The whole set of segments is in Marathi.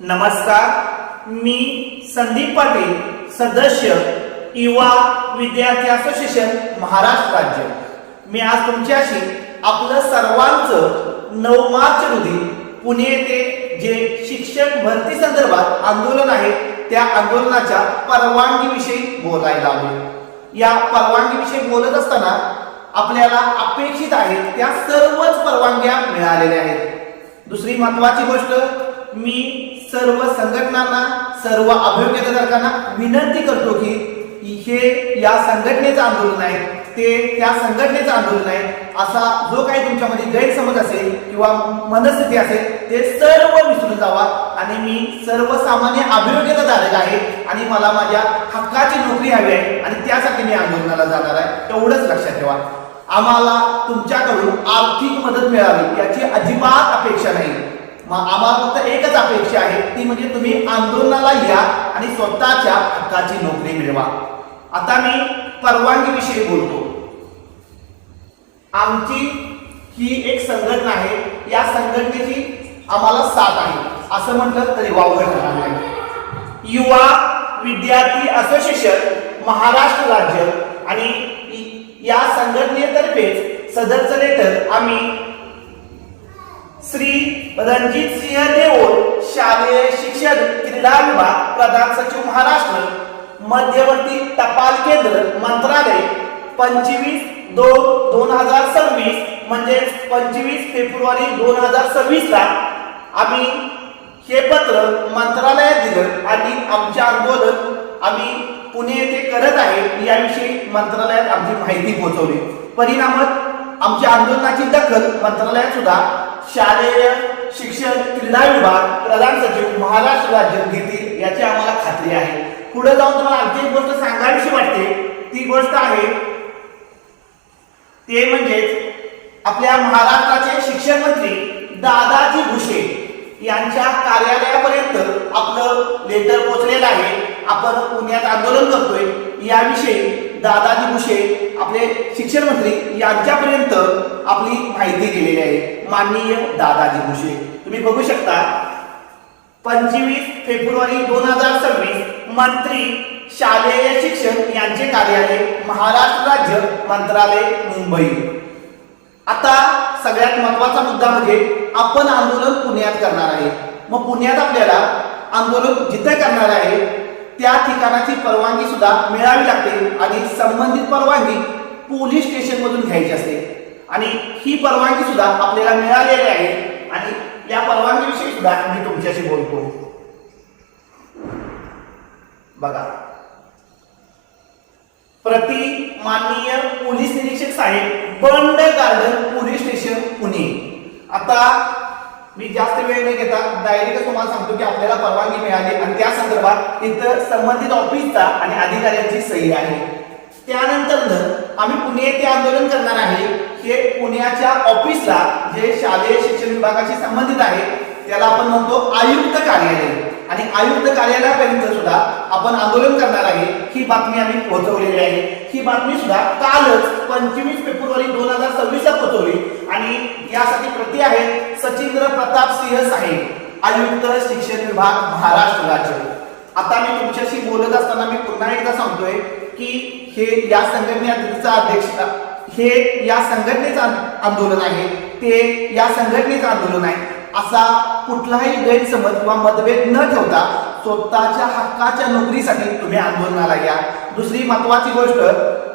नमस्कार, मी संदीप पाटील, सदस्य युवा विद्यार्थी असोसिएशन महाराष्ट्र राज्य। मी आज तुमच्याशी आपलं सर्वांचं 9 मार्च रोजी पुणे येथे जे शिक्षक भरती संदर्भात आंदोलन आहे त्या आंदोलनाच्या परवानगीविषयी बोलायला आलोय। या परवानगीविषयी बोलत असताना आपल्याला अपेक्षित आहेत त्या सर्वच परवानग्या मिळालेल्या आहेत। दुसरी महत्त्वाची गोष्ट, मी सर्व संघटनांना, सर्व अभियोजकधारकांना विनंती करतो की हे या संघटनेचं आंदोलन आहे, ते त्या संघटनेचं आंदोलन आहे, असा जो काही तुमच्यामध्ये गैरसमज असेल किंवा मनस्थिती असेल ते सर्व विसरून जावा। आणि मी सर्वसामान्य अभियोजकधारक आहे आणि मला माझ्या हक्काची नोकरी हवी आहे आणि त्यासाठी मी आंदोलनाला जाणार आहे, एवढंच लक्षात ठेवा। आम्हाला तुमच्याकडून आर्थिक मदत मिळावी याची अजिबात अपेक्षा नाही। आम्हाला फक्त एकच अपेक्षा आहे, ती म्हणजे तुम्ही आंदोलनाला या आणि स्वतःच्या हक्काची नोकरी मिळवा। आता मी परवानगीविषयी बोलतो। आमची ही एक संघटना आहे, या संघटनेची आम्हाला साथ आहे असं म्हटलं तरी वावगं ठरणार नाही। युवा विद्यार्थी असोसिएशन महाराष्ट्र राज्य आणि या संघटनेतर्फे सदरचं लेटर आम्ही श्री रणजित सिंह देओल, शालेय शिक्षण क्रीडा विभाग, प्रधान सचिव महाराष्ट्र, मध्यवर्ती टपाल केंद्र, मंत्रालय 25/2/2026 म्हणजे 25 फेब्रुवारी 2026 ला आम्ही हे पत्र मंत्रालयात दिलं आणि आमचे आंदोलन आम्ही पुणे येथे करत आहे याविषयी मंत्रालयात आमची माहिती पोहोचवली। परिणामात आमच्या आंदोलनाची दखल मंत्रालयात सुद्धा शालेय शिक्षण क्रीडा विभाग, प्रधान सचिव महाराष्ट्र राज्य घेतील याची आम्हाला खात्री आहे। पुढे जाऊन तुम्हाला आणखी एक गोष्ट सांगावीशी वाटते, ती गोष्ट आहे ते म्हणजेच आपल्या महाराष्ट्राचे शिक्षण मंत्री दादाजी भुसे यांच्या कार्यालयापर्यंत आपलं लेटर पोहोचलेलं आहे। आपण पुण्यात आंदोलन करतोय याविषयी दादाजी भुसे आपले शिक्षण मंत्री यांच्यापर्यंत आपली माहिती गेलेली आहे। माननीय दादाजी भुसे, तुम्ही बघू शकता 25 फेब्रुवारी 2026 मंत्री शालेय शिक्षण यांचे कार्यालय महाराष्ट्र राज्य मंत्रालय मुंबई। आता सगळ्यात महत्त्वाचा मुद्दा म्हणजे आपण आंदोलन पुण्यात करणार आहे। मग पुण्यात आपल्याला आंदोलन जिथे करणार आहे त्या ठिकाणाची परवानगी सुद्धा मिळावी लागते आणि संबंधित परवानगी पोलीस स्टेशन मधून घ्यायची असते आणि ही परवानगी सुद्धा आपल्याला मिळालेली आहे आणि या परवानगीविषयी सुद्धा मी तुमच्याशी बोलतो। बघा, प्रति माननीय पोलीस निरीक्षक साहेब, बंड गार्डन पोलीस स्टेशन पुणे। आता मी जास्त वेळ न घेता डायरेक्ट तुम्हाला सांगतो की आपल्याला परवानगी मिळाली आणि त्या संदर्भात इथं संबंधित ऑफिसचा आणि अधिकाऱ्यांची सही आहे। त्यानंतर आम्ही पुणे येथे आंदोलन करणार आहे। हे पुण्याच्या ऑफिसला जे शालेय शिक्षण विभागाशी संबंधित आहे त्याला आपण म्हणतो आयुक्त कार्यालय आणि आयुक्त कार्यालयापर्यंत सुद्धा आपण आंदोलन करणार आहे। ही बातमी आम्ही पोहोचवलेली आहे। ही बातमी सुद्धा कालच 25 फेब्रुवारी 2026 ला पोहोचवली आणि यासाठी प्रति आहे सचिंद्र प्रताप सिंह साहेब, आयुक्त शिक्षण विभाग महाराष्ट्र राज्य। आता मी तुमच्याशी बोलत असताना मी पुन्हा एकदा सांगतोय की हे या संघटनेचा अध्यक्ष, हे या संघटनेचं आंदोलन आहे, ते या संघटनेचं आंदोलन आहे असा कुठलाही गैरसमज किंवा मतभेद न ठेवता स्वतःच्या हक्काच्या नोकरीसाठी तुम्ही आंदोलनाला या। दुसरी महत्त्वाची गोष्ट,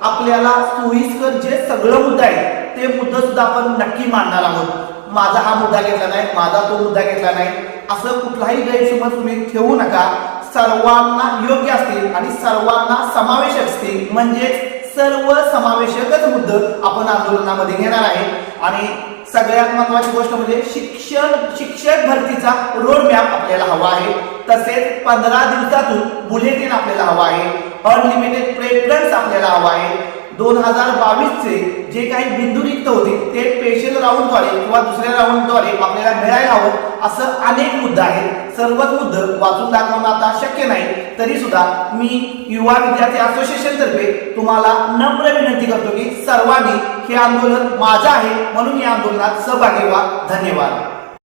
आपल्याला सोयीस्कर जे सगळं मुद्दा आहे ते मुद्दा सुद्धा आपण नक्की मांडणार आहोत। माझा हा मुद्दा घेतला नाही, माझा तो मुद्दा घेतला नाही असं कुठलाही गैरसमज तुम्ही ठेवू नका। सर्वांना योग्य असतील आणि सर्वांना समावेशक असतील म्हणजे सर्व समावेशकच मुद्दे आपण आंदोलनामध्ये घेणार आहे। आणि सगळ्यात महत्त्वाची गोष्ट म्हणजे शिक्षक भरतीचा रोड मॅप आपल्याला हवा आहे, तसेच 15 दिवसातून बुलेटिन आपल्याला हवा आहे, अनलिमिटेड प्रेफरन्स आपल्याला हवा आहे। 2022 चे जे काही बिंदू रिक्त होते ते स्पेशल राऊंडद्वारे किंवा दुसऱ्या राऊंडद्वारे आपल्याला मिळायला हवं असं अनेक मुद्दे आहेत। सर्वच मुद्दे वाचून दाखवणं आता शक्य नाही, तरी सुद्धा मी युवा विद्यार्थी असोसिएशन तर्फे तुम्हाला नम्र विनंती करतो की सर्वांनी हे आंदोलन माझं आहे म्हणून या आंदोलनात सहभागी व्हा। धन्यवाद।